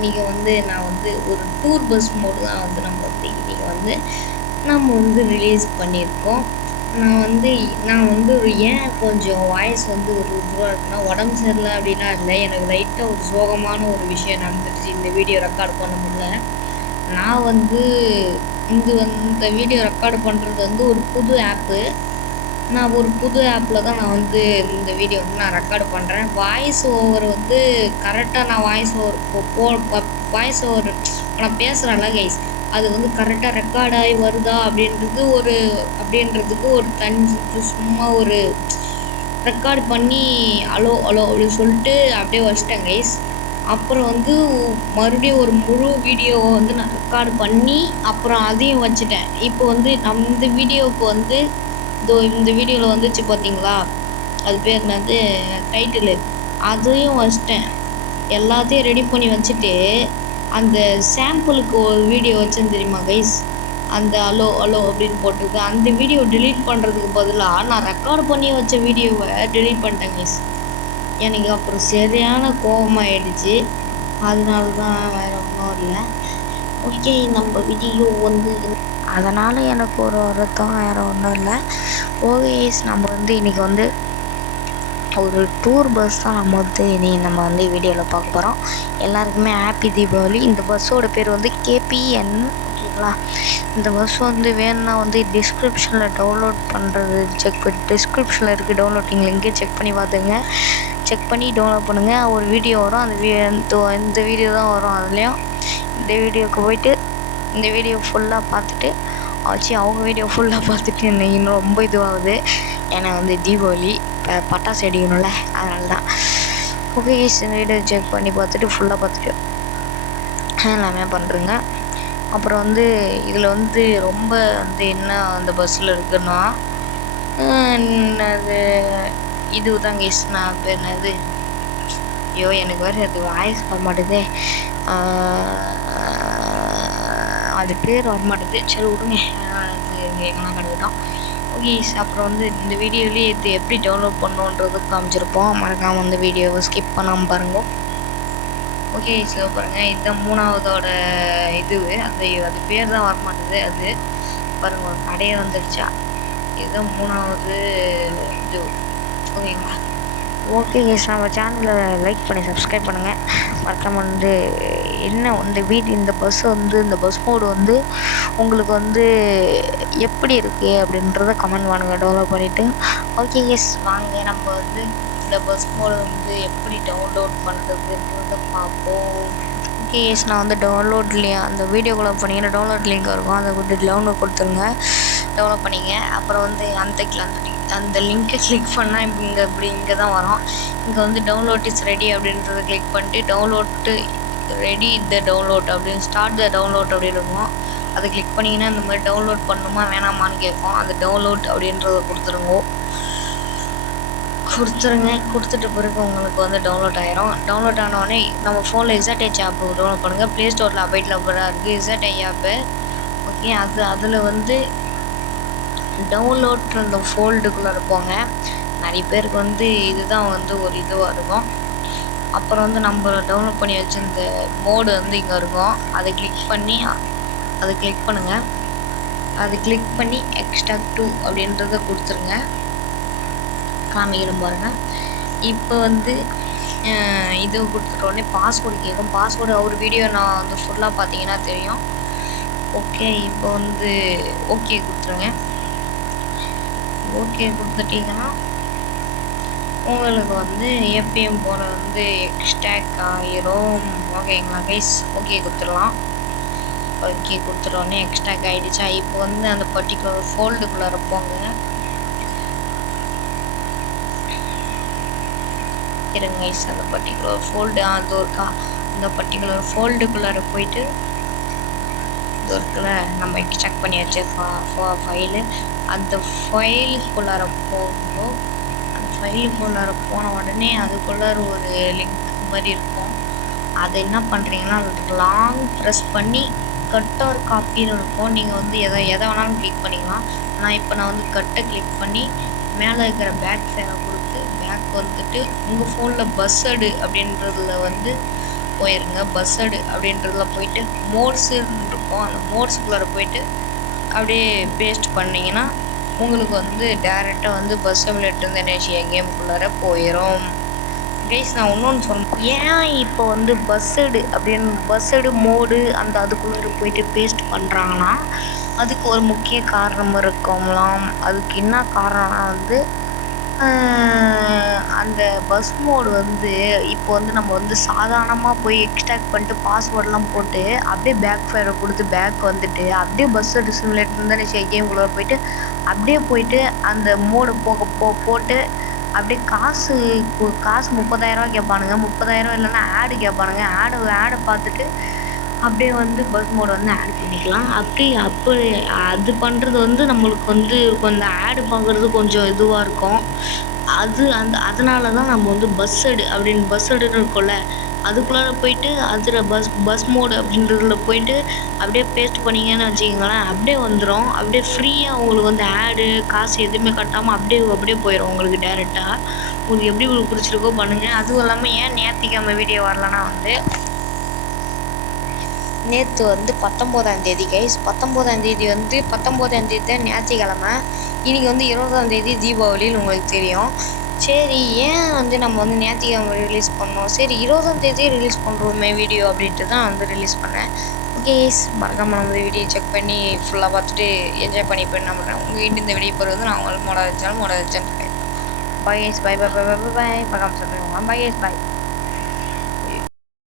இன்றைக்கி வந்து நான் வந்து ஒரு டூர் பஸ் மோடு தான் வந்து நம்ம வந்து இன்றைக்கி வந்து நம்ம வந்து ரிலீஸ் பண்ணியிருக்கோம். நான் வந்து ஏன் கொஞ்சம் வாய்ஸ் வந்து ஒரு இதுவாக இருக்குன்னா, உடம்பு சரியில்லை அப்படிலாம் இல்லை. எனக்கு லைட்டாக ஒரு சோகமான ஒரு விஷயம் நடந்துடுச்சு. இந்த வீடியோ ரெக்கார்ட் பண்ண முடியல. நான் வந்து இந்த வீடியோ ரெக்கார்டு பண்ணுறது வந்து ஒரு புது ஆப்பு. நான் ஒரு புது ஆப்பில் தான் நான் வந்து இந்த வீடியோ வந்து நான் ரெக்கார்டு பண்ணுறேன். வாய்ஸ் ஓவர் வந்து கரெக்டாக நான் வாய்ஸ் ஓவர் நான் பேசுகிறேன்ல கைஸ், அது வந்து கரெக்டாக ரெக்கார்ட் ஆகி வருதா அப்படின்றதுக்கு ஒரு சும்மா ஒரு ரெக்கார்டு பண்ணி அலோ அலோ அப்படின்னு சொல்லிட்டு அப்படியே வச்சிட்டேன் கைஸ். அப்புறம் வந்து மறுபடியும் ஒரு முழு வீடியோவை வந்து நான் ரெக்கார்டு பண்ணி அப்புறம் அதையும் வச்சுட்டேன். இப்போ வந்து இந்த வீடியோவுக்கு வந்து இந்த வீடியோவில் வந்துச்சு பார்த்தீங்களா, அது பேர் என்னது, டைட்டிலு, அதையும் வச்சிட்டேன். எல்லாத்தையும் ரெடி பண்ணி வச்சுட்டு அந்த சாம்பிளுக்கு ஒரு வீடியோ வச்சேன்னு தெரியுமா கைஸ், அந்த அலோ அலோ அப்படின்னு போட்டிருக்கு. அந்த வீடியோ டெலீட் பண்ணுறதுக்கு பதிலாக நான் ரெக்கார்டு பண்ணி வச்ச வீடியோவை டெலீட் பண்ணிட்டேன் கைஸ். எனக்கு அப்புறம் சரியான கோபமாயிடுச்சு. அதனால தான் வேறு ஒன்றும் இல்லை. ஓகே, நம்ம வீடியோ வந்து அதனால் எனக்கு ஒரு வருத்தம், வேறு ஒன்றும் இல்லை. ஓகே, நம்ம வந்து இன்றைக்கி வந்து ஒரு டூர் பஸ் தான் நம்ம வந்து வீடியோவில் பார்க்க போகிறோம். எல்லாருக்குமே ஹாப்பி தீபாவளி. இந்த பஸ்ஸோட பேர் வந்து KPN, ஓகேங்களா. இந்த பஸ் வந்து வேணும்னா வந்து டிஸ்கிரிப்ஷனில் டவுன்லோட் பண்ணுறது டிஸ்கிரிப்ஷனில் இருக்குது, டவுன்லோடிங் லிங்க்கு செக் பண்ணி பார்த்துங்க. செக் பண்ணி டவுன்லோட் பண்ணுங்கள். ஒரு வீடியோ வரும், இந்த வீடியோ தான் வரும். அதுலேயும் இந்த வீடியோவுக்கு போயிட்டு இந்த வீடியோ ஃபுல்லாக பார்த்துட்டு அவங்க வீடியோ ஃபுல்லாக பார்த்துட்டு எனக்கு இன்னும் ரொம்ப இதுவாகுது. ஏன்னா வந்து தீபாவளி பட்டாசு அடிக்கணும்ல, அதனால தான். ஓகே, இந்த வீடியோ செக் பண்ணி பார்த்துட்டு ஃபுல்லாக பார்த்துட்டு எல்லாமே பண்ணுறேங்க. அப்புறம் வந்து இதில் வந்து ரொம்ப வந்து என்ன அந்த பஸ்ஸில் இருக்குன்னா, என்னது இது தான் கேஸ், நான் பேர் என்னது, ஐயோ எனக்கு வேறு அது வாய்ஸ் வர மாட்டேதே, அது பேர் வரமாட்டேது. சரி விடுங்க, அது எங்கன்னா கிடக்கட்டும். ஓகே, அப்புறம் வந்து இந்த வீடியோலேயே இது எப்படி டவுன்லோட் பண்ணணுன்றது காமிச்சிருப்போம். மறக்காமல் வந்து வீடியோவை ஸ்கிப் பண்ணாமல் பாருங்க. ஓகே, பாருங்கள், இதுதான் மூணாவதோட அது பேர் தான் வரமாட்டேது. அது பாருங்கள், ஒரு கடையை வந்துடுச்சா, இதுதான் மூணாவது இது, ஓகேங்களா. ஓகே கேஸ், நம்ம சேனலை லைக் பண்ணி சப்ஸ்கிரைப் பண்ணுங்கள். மறக்காமல் வந்து என்ன இந்த பஸ் மோடு வந்து உங்களுக்கு வந்து எப்படி இருக்குது அப்படின்றத கமெண்ட் பண்ணுங்கள் டவுன்லோட் பண்ணிவிட்டு. ஓகே கேஸ், வாங்க நம்ம வந்து இந்த பஸ் மோடு வந்து எப்படி டவுன்லோட் பண்ணுறதுன்றத பார்ப்போம். ஓகே கேஸ், நான் வந்து அந்த வீடியோக்குள்ளே போனீங்கன்னா டவுன்லோட் லிங்க் இருக்கும், அதை வந்து டவுன்லோட் கொடுத்துருங்க. டவுன்லோட் பண்ணிங்க. அப்புறம் வந்து அந்த லிங்க்கை கிளிக் பண்ணால் இங்கே தான் வரும். இங்கே வந்து டவுன்லோட் இஸ் ரெடி அப்படின்றத கிளிக் பண்ணிட்டு டவுன்லோட் அப்படின்னு ஸ்டார்ட் த டவுன்லோட் அப்படின்னு இருக்கும். அதை கிளிக் பண்ணிங்கன்னா இந்த மாதிரி டவுன்லோட் பண்ணணுமா வேணாமான்னு கேட்கும். அந்த டவுன்லோட் அப்படின்றத கொடுத்துட்ட பிறகு உங்களுக்கு வந்து டவுன்லோட் ஆயிரும். டவுன்லோட் ஆனோடனே நம்ம ஃபோனில் இசட் ஆப் டவுன்லோட் பண்ணுங்கள். ப்ளே ஸ்டோரில் அவைலபிளாக இருக்குது இசட் ஆப்பு. ஓகே, அதில் வந்து டவுன்லோட் அந்த ஃபோல்டுக்குள்ளே இருப்போங்க. நிறைய பேருக்கு வந்து இதுதான் வந்து ஒரு இதுவாக இருக்கும். அப்புறம் வந்து நம்ம டவுன்லோட் பண்ணி வச்சுருந்த மோடு வந்து இங்கே இருக்கும். அதை கிளிக் பண்ணுங்கள். அதை கிளிக் பண்ணி எக்ஸ்ட்ராக்ட் 2 அப்படின்றத கொடுத்துருங்க. காமிக்கிறோம் பாருங்கள். இப்போ வந்து இது கொடுத்துட்டோடனே பாஸ்வேர்டு கேட்கும். பாஸ்வேர்டு ஒரு வீடியோ நான் வந்து ஃபுல்லாக பார்த்தீங்கன்னா தெரியும். ஓகே, இப்போ வந்து ஓகே கொடுத்துருங்க. ஓகே கொடுத்துட்டிங்கன்னா உங்களுக்கு வந்து எப்பயும் போல் வந்து எக்ஸ்ட்ராக்ட் ஆகிரும். ஓகேங்களா கைஸ், ஓகே கொடுத்துடலாம். ஓகே கொடுத்துட்டோன்னே எக்ஸ்ட்ராக்ட் ஆகிடுச்சா. இப்போ வந்து அந்த பர்டிகுலர் ஃபோல்டுக்குள்ளே இருப்போங்க. இருங்க கைஸ், அந்த பர்டிகுலர் ஃபோல்டு அது இருக்கா, அந்த பர்டிகுலர் ஃபோல்டுக்குள்ளார போயிட்டு இது இருக்குல்ல, நம்ம எக்ஸ்ட்ராக்ட் பண்ணி வச்ச ஃபைலு, அந்த ஃபைலுக்குள்ளார போகணும். அந்த ஃபைலுக்குள்ளார போன உடனே அதுக்குள்ளார ஒரு லிங்க் மாதிரி இருக்கும். அதை என்ன பண்ணுறீங்கன்னா லாங் ப்ரெஸ் பண்ணி கட் ஆர் காப்பின்னு இருக்கும். நீங்கள் வந்து எதை வேணாலும் கிளிக் பண்ணிக்கலாம். நான் வந்து கட்டை கிளிக் பண்ணி மேலே இருக்கிற பேக் ஃபேனை கொடுத்து பேக் வந்துட்டு உங்கள் ஃபோனில் பஸ் எடு அப்படின்றதுல வந்து போயிருங்க. பஸ்ஸடு அப்படின்றதுல போயிட்டு மோட்ஸுன்னு இருக்கும். அந்த மோட்ஸுக்குள்ளார போயிட்டு அப்படியே பேஸ்ட் பண்ணிங்கன்னா உங்களுக்கு வந்து டேரெக்டாக வந்து பஸ் சிமுலேட்டர் NACA கேமுக்குள்ளார போயிடும். கைஸ் நான் இன்னொன்று சொல்லணும். ஏன் இப்போ வந்து பஸ்ஸடு மோடு அந்த அதுக்குள்ளே போயிட்டு பேஸ்ட் பண்ணுறாங்கன்னா அதுக்கு ஒரு முக்கிய காரணம் இருக்கும்லாம். அதுக்கு என்ன காரணம்னா வந்து அந்த பஸ் மோடு வந்து இப்போ வந்து நம்ம வந்து சாதாரணமாக போய் எக்ஸ்ட்ராக்ட் பண்ணிட்டு பாஸ்வேர்டெலாம் போட்டு அப்படியே பேக் ஃபயரை கொடுத்து பேக் வந்துட்டு அப்படியே பஸ்ஸடு சிமுலேட்டர் NACA கேமுக்குள்ளே போயிட்டு அப்படியே போயிட்டு அந்த மோடு போட்டு அப்படியே காசு 30,000 கேட்பானுங்க. 30,000 இல்லைன்னா ஆடு கேட்பானுங்க. ஆடை பார்த்துட்டு அப்படியே வந்து பஸ் மோடை வந்து ஆட் பண்ணிக்கலாம். அது பண்ணுறது வந்து நம்மளுக்கு வந்து கொஞ்சம் ஆடு பார்க்குறது கொஞ்சம் இதுவாக இருக்கும். அதனால தான் நம்ம வந்து பஸ்ஸடுன்னு இருக்கும்ல அதுக்குள்ளார போயிட்டு அதில் பஸ் மோடு அப்படின்றதுல போயிட்டு அப்படியே பேஸ்ட் பண்ணிங்கன்னு வச்சுக்கோங்களேன், அப்படியே வந்துடும். அப்படியே ஃப்ரீயாக உங்களுக்கு வந்து ஆடு காசு எதுவுமே கட்டாமல் அப்படியே போயிடும் உங்களுக்கு டேரெக்டாக. உங்களுக்கு எப்படி பிடிச்சிருக்கோ பண்ணுங்கள். அதுவும் இல்லாமல் ஏன் ஞாயிற்றுக்கிழமை வீடியோ வரலன்னா வந்து நேற்று வந்து 19ஆம் தேதி கைஸ். 19ஆம் தேதி தான் ஞாயிற்றுக்கிழமை. இன்றைக்கி வந்து 20ஆம் தேதி தீபாவளின்னு உங்களுக்கு தெரியும். சரி ஏன் வந்து நம்ம வந்து ஞாயிற்றுக்கிழமை ரிலீஸ் பண்ணோம், சரி 20ஆம் தேதியே ரிலீஸ் பண்ணுறோமே வீடியோ அப்படின்ட்டு தான் வந்து ரிலீஸ் பண்ணேன். ஓகே கைஸ், மறக்காமல் நம்ம வீடியோ செக் பண்ணி ஃபுல்லாக பார்த்துட்டு என்ஜாய் பண்ணி போய் நம்புறேன். உங்கள் வீட்டு இந்த வீடியோ போகிறது நான் உங்களுக்கு மோட வச்சாலும் பாய் கைஸ், பை. மறக்காமல் சொல்லுங்கள். Bye guys, by.